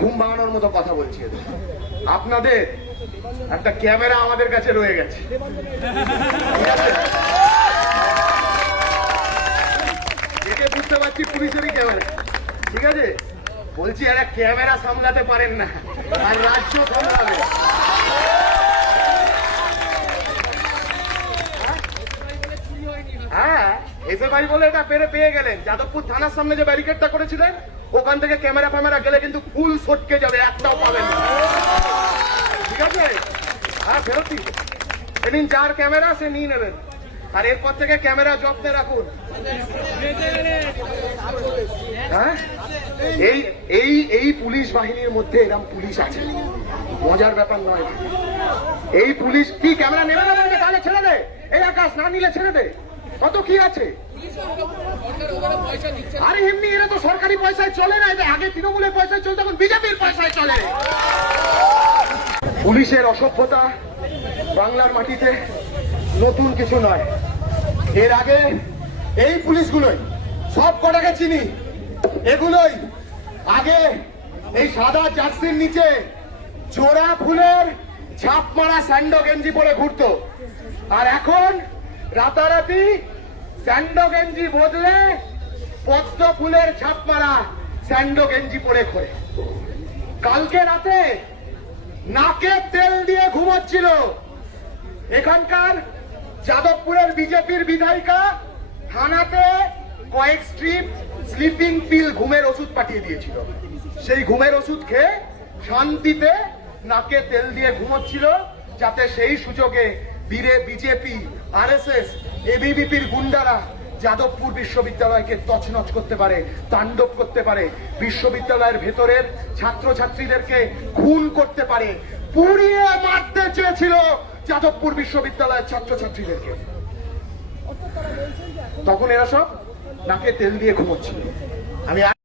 ঘুম ভাঙানোর মতো কথা বলছি। আপনাদের একটা ক্যামেরা আমাদের কাছে রয়ে গেছে, ঠিক আছে? দেখে বুঝতে পারছি পুলিশেরই ক্যামেরা, ঠিক আছে? বলছি এরা ক্যামেরা সামলাতে পারেন না, আর রাজ্য সামলাবে। হ্যাঁ, এসএফআই বলে এটা পেয়ে গেলেন। যাদবপুর থানার সামনে যে ব্যারিকেডটা করেছিলেন, ওখান থেকে ক্যামেরা ফ্যামেরা গেলে কিন্তু ফুল সটকে যাবে, একটাও পাবেন না, ঠিক আছে? হ্যাঁ, ফেরত দিন। সেদিন যার ক্যামেরা সে নিয়ে নেবেন, আর এরপর থেকে ক্যামেরা যত্নে রাখুন। হ্যাঁ, এই পুলিশ বাহিনীর মধ্যে এরকম পুলিশ আছে, মজার ব্যাপার নয়। এই পুলিশ কি ক্যামেরা নেবে না, তাহলে ছেড়ে দে। এই আকাশ না নিলে ছেড়ে দে, কত কি আছে। আরে এমনি এরা তো সরকারি পয়সায় চলে না, আগে তৃণমূলের পয়সায় চলতো, এখন বিজেপির পয়সায় চলে। পুলিশের অসভ্যতা বাংলার মাটিতে নতুন কিছু নয়। এর আগে এই পুলিশগুলোই, সব কটাকে চিনি, এগুলোই আগে এই সাদা জার্সির নিচে জোড়া ফুলের ছাপ মারা স্যান্ডো গেঞ্জি পরে ঘুরতো, আর এখন রাতারাতি স্যান্ডো গেঞ্জি বদলে পদ্ম ফুলের ছাপ মারা স্যান্ডো গেঞ্জি পরে ঘোরে। কালকে রাতে নাকে তেল দিয়ে ঘুমোচ্ছিল এখানকার যাদবপুরের বিজেপির বিধায়িকা, থানাতে কয়েক স্ট্রিপ স্লিপিং পিল ঘুমের ওষুধ পাঠিয়ে দিয়েছিল। সেই ঘুমের ওষুধ খেয়ে শান্তিতে নাকে তেল দিয়ে ঘুমোচ্ছিল, যাতে সেই সুযোগে বিজেপি, আরএসএস, এবিভিপির গুন্ডারা যাদবপুর বিশ্ববিদ্যালয়কে তছনছ করতে পারে, তাণ্ডব করতে পারে, বিশ্ববিদ্যালয়ের ভেতরের ছাত্রছাত্রীদেরকে খুন করতে পারে। পুড়িয়ে মারতে চেয়েছিল যাদবপুর বিশ্ববিদ্যালয়ের ছাত্রছাত্রীদেরকে। তখন এরা সব নাকে তেল দিয়ে ঘুমোচ্ছিল। আমি